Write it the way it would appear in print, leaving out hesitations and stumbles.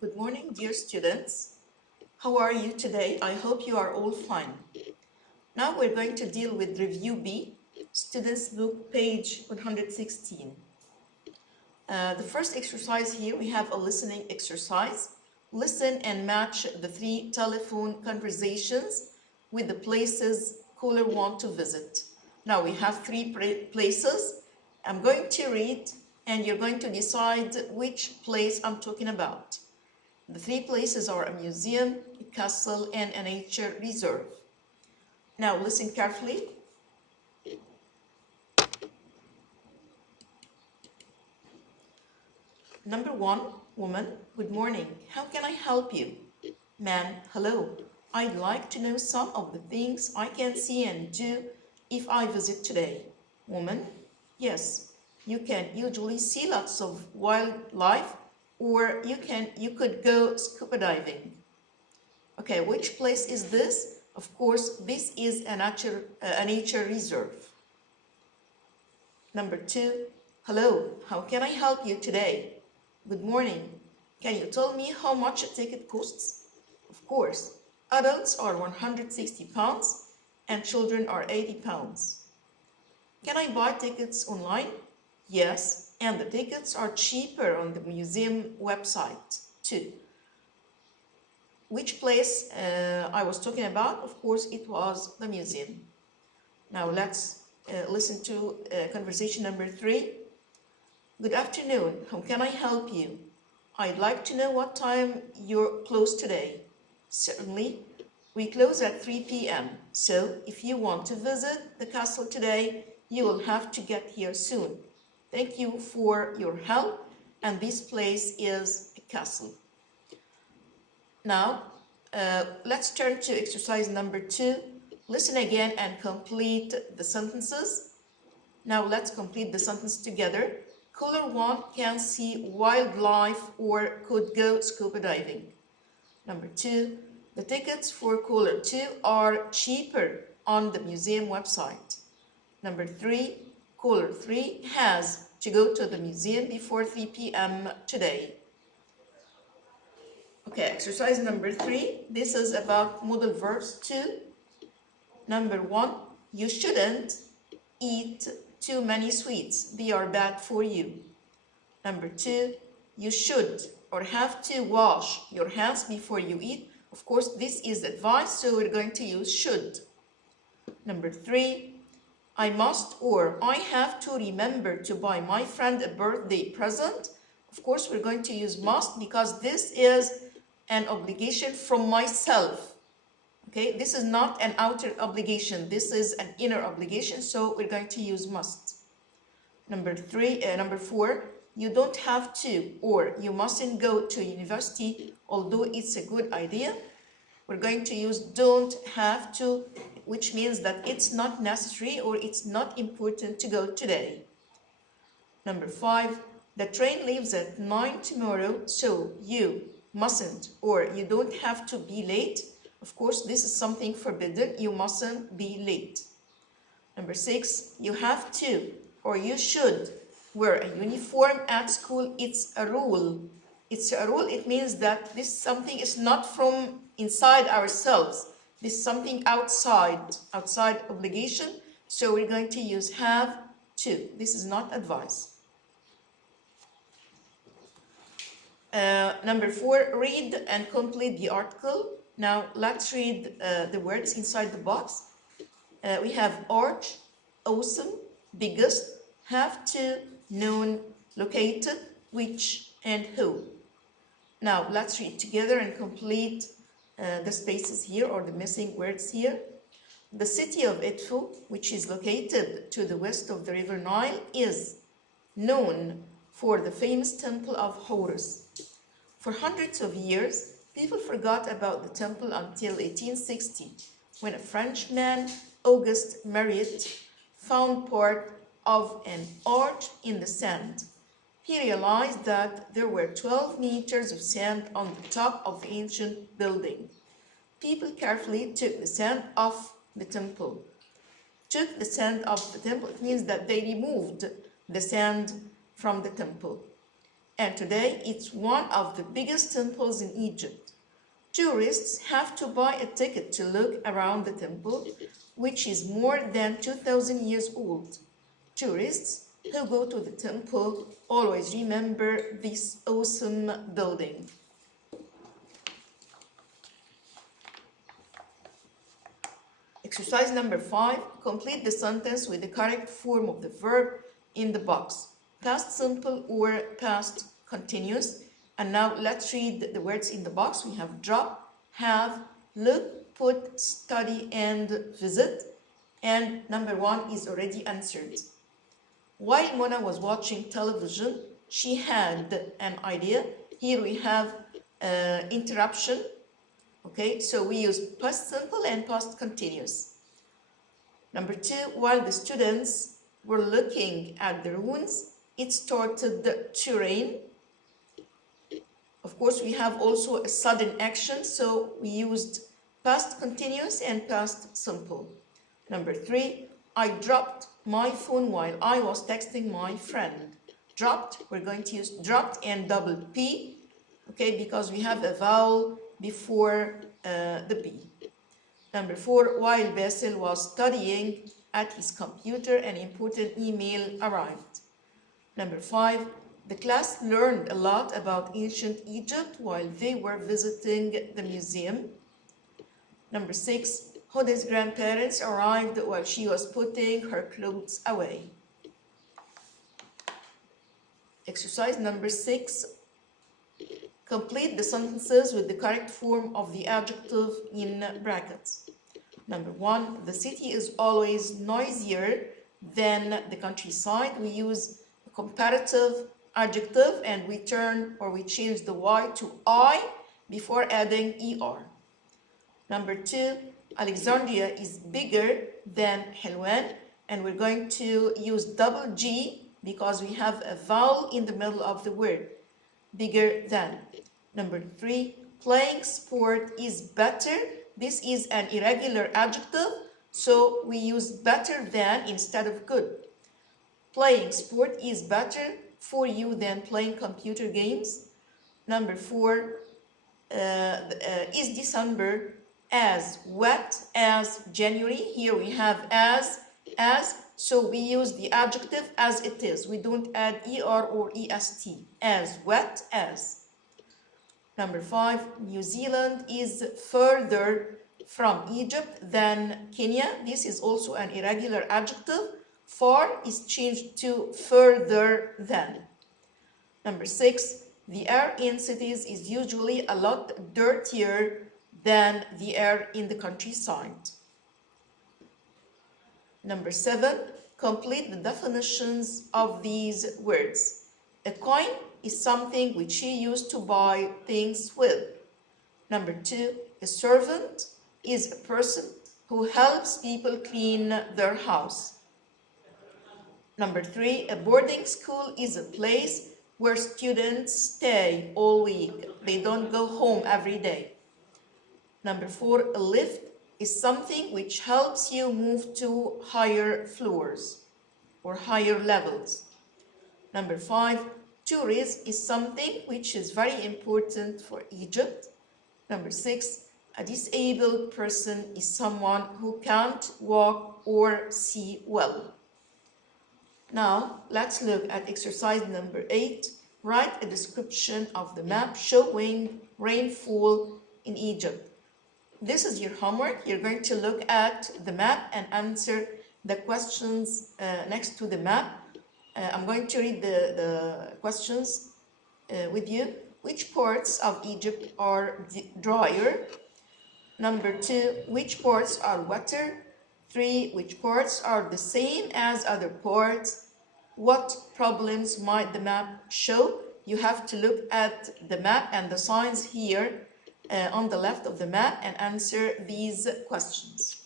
Good morning, dear students. How are you today? I hope you are all fine. Now we're going to deal with Review B, Students Book, page 116. The first exercise here, we have a listening exercise. Listen and match the 3 telephone conversations with the places caller want to visit. Now we have 3 places. I'm going to read and you're going to decide which place I'm talking about. The 3 places are a museum, a castle, and a nature reserve. Now listen carefully. Number 1, woman, good morning. How can I help you? Man, hello. I'd like to know some of the things I can see and do if I visit today. Woman, yes, you can usually see lots of wildlife, or you could go scuba diving. Okay, which place is this? Of course, this is a nature reserve. Number 2, hello, how can I help you today? Good morning. Can you tell me how much a ticket costs? Of course, adults are 160 pounds and children are 80 pounds. Can I buy tickets online? Yes, and the tickets are cheaper on the museum website too. Which place I was talking about? Of course, it was the museum. Now let's listen to conversation number 3. Good afternoon. How can I help you? I'd like to know what time you're closed today. Certainly. We close at 3 p.m. So if you want to visit the castle today, you will have to get here soon. Thank you for your help. And this place is a castle. Now, let's turn to exercise number 2. Listen again and complete the sentences. Now let's complete the sentence together. Caller 1 can see wildlife or could go scuba diving. Number 2, the tickets for caller 2 are cheaper on the museum website. Number 3, caller 3 has to go to the museum before 3 p.m. today. Okay, exercise number 3. This is about modal verbs 2. Number 1, you shouldn't eat too many sweets. They are bad for you. Number 2, you should or have to wash your hands before you eat. Of course, this is advice, so we're going to use should. Number 3, I must or I have to remember to buy my friend a birthday present. Of course, we're going to use must because this is an obligation from myself. Okay, this is not an outer obligation. This is an inner obligation, so we're going to use must. Number 4, you don't have to or you mustn't go to university, although it's a good idea. We're going to use don't have to, which means that it's not necessary or it's not important to go today. Number 5, the train leaves at 9 tomorrow, so you mustn't or you don't have to be late. Of course, this is something forbidden. You mustn't be late. Number 6, you have to or you should wear a uniform at school. It's a rule. It's a rule. It means that this something is not from inside ourselves. This is something outside obligation. So we're going to use have to. This is not advice. Number 4, read and complete the article. Now let's read the words inside the box. We have arch, awesome, biggest, have to, known, located, which, and who. Now let's read together and complete the spaces here or the missing words here. The city of Edfu, which is located to the west of the river Nile, is known for the famous temple of Horus. For hundreds of years, people forgot about the temple until 1860, when a Frenchman, Auguste Mariette, found part of an arch in the sand. He realized that there were 12 meters of sand on the top of the ancient building. People carefully took the sand off the temple. It means that they removed the sand from the temple. and today it's one of the biggest temples in Egypt. Tourists have to buy a ticket to look around the temple, which is more than 2,000 years old. Tourists who go to the temple always remember this awesome building. Exercise number 5. Complete the sentence with the correct form of the verb in the box. Past simple or past continuous. And now let's read the words in the box. We have drop, have, look, put, study, and visit. And number 1 is already answered. While Mona was watching television, she had an idea. Here we have interruption. Okay, so we use past simple and past continuous. Number 2, while the students were looking at the ruins, it started to rain. Of course, we have also a sudden action, so we used past continuous and past simple. Number 3, I dropped my phone while I was texting my friend. Dropped, we're going to use dropped and double P, okay, because we have a vowel before the P. Number 4, while Basil was studying at his computer, an important email arrived. Number 5, the class learned a lot about ancient Egypt while they were visiting the museum. Number 6, Huda's grandparents arrived while she was putting her clothes away. Exercise number 6. Complete the sentences with the correct form of the adjective in brackets. Number 1, the city is always noisier than the countryside. We use a comparative adjective and we change the Y to I before adding ER. Number 2, Alexandria is bigger than Helwan, and we're going to use double G because we have a vowel in the middle of the word, bigger than. Number 3, playing sport is better. This is an irregular adjective, so we use better than instead of good. Playing sport is better for you than playing computer games. Number 4, is December as wet as January? Here we have as, so we use the adjective as it is. We don't add ER or EST. As wet as. Number 5, New Zealand is further from Egypt than Kenya. This is also an irregular adjective. Far is changed to further than. Number 6, the air in cities is usually a lot dirtier than the air in the countryside. Number 7, complete the definitions of these words. A coin is something which you use to buy things with. Number 2, a servant is a person who helps people clean their house. Number 3, a boarding school is a place where students stay all week. They don't go home every day. Number 4, a lift is something which helps you move to higher floors or higher levels. Number 5, tourism is something which is very important for Egypt. Number 6, a disabled person is someone who can't walk or see well. Now, let's look at exercise number 8. Write a description of the map showing rainfall in Egypt. This is your homework. You're going to look at the map and answer the questions next to the map. I'm going to read the questions with you. Which parts of Egypt are drier? Number 2, which parts are wetter? 3, which parts are the same as other parts? What problems might the map show? You have to look at the map and the signs here on the left of the map and answer these questions.